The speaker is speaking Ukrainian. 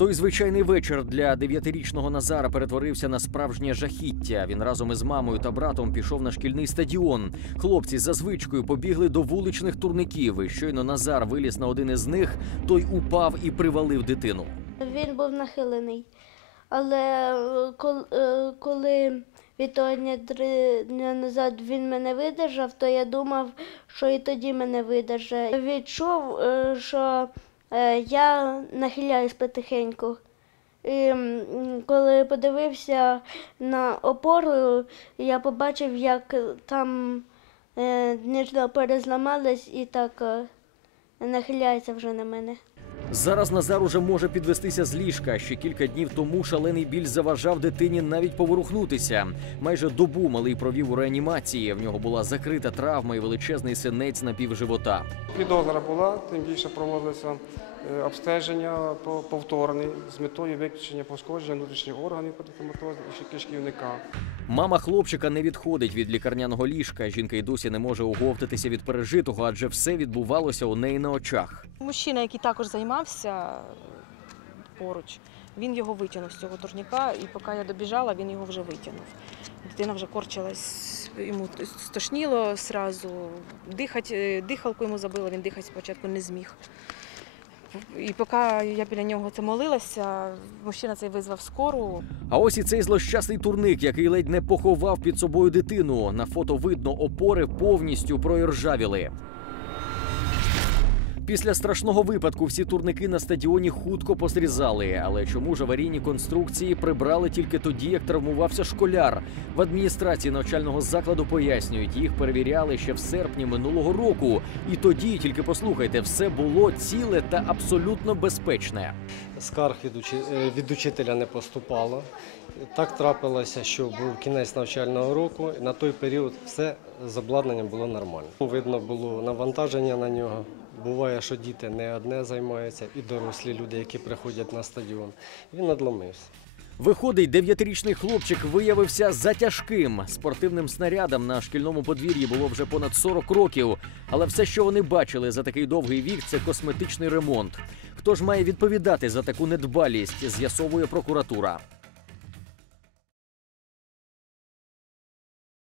Той звичайний вечір для дев'ятирічного Назара перетворився на справжнє жахіття. Він разом із мамою та братом пішов на шкільний стадіон. Хлопці за звичкою побігли до вуличних турників. І щойно Назар виліз на один із них, той упав і привалив дитину. Він був нахилений. Але е, кол- коли від того дня три дня назад він мене видержав, то я думав, що і тоді мене видержає. Відчув, е, що я нахиляюсь потихеньку. І коли подивився на опору, я побачив, як там нічого ніжно перезламалась і так е, нахиляється вже на мене. Зараз Назар уже може підвестися з ліжка. Ще кілька днів тому шалений біль заважав дитині навіть поворухнутися. Майже добу малий провів у реанімації. В нього була закрита травма і величезний синець на півживота. Підозра була, тим більше проводилося е, обстеження повторне з метою виключення пошкодження внутрішніх органів і кишківника. Мама хлопчика не відходить від лікарняного ліжка. Жінка й досі не може оговтатися від пережитого, адже все відбувалося у неї на очах. Мужчина, який також займався поруч, він його витягнув з цього турніка, і поки я добіжала, він його вже витягнув. Дитина вже корчилась, йому стошніло зразу, дихать, дихалку йому забило, він дихати спочатку не зміг. І поки я біля нього це молилася, мужчина цей визвав скору. А ось і цей злощасний турник, який ледь не поховав під собою дитину. На фото видно, опори повністю проіржавіли. Після страшного випадку всі турники на стадіоні хутко позрізали. Але чому ж аварійні конструкції прибрали тільки тоді, як травмувався школяр? В адміністрації навчального закладу пояснюють, їх перевіряли ще в серпні минулого року. І тоді, тільки послухайте, все було ціле та абсолютно безпечне. Скарг е, від учителя не поступало. Так трапилося, що був кінець навчального року. і На той період все з обладнанням було нормально. Видно було навантаження на нього. Буває, що діти не одне займаються, і дорослі люди, які приходять на стадіон. Він надломився. Виходить, дев'ятирічний хлопчик виявився затяжким. Спортивним снарядом на шкільному подвір'ї було вже понад 40 років. Але все, що вони бачили за такий довгий вік, це косметичний ремонт. Хто ж має відповідати за таку недбалість? З'ясовує прокуратура.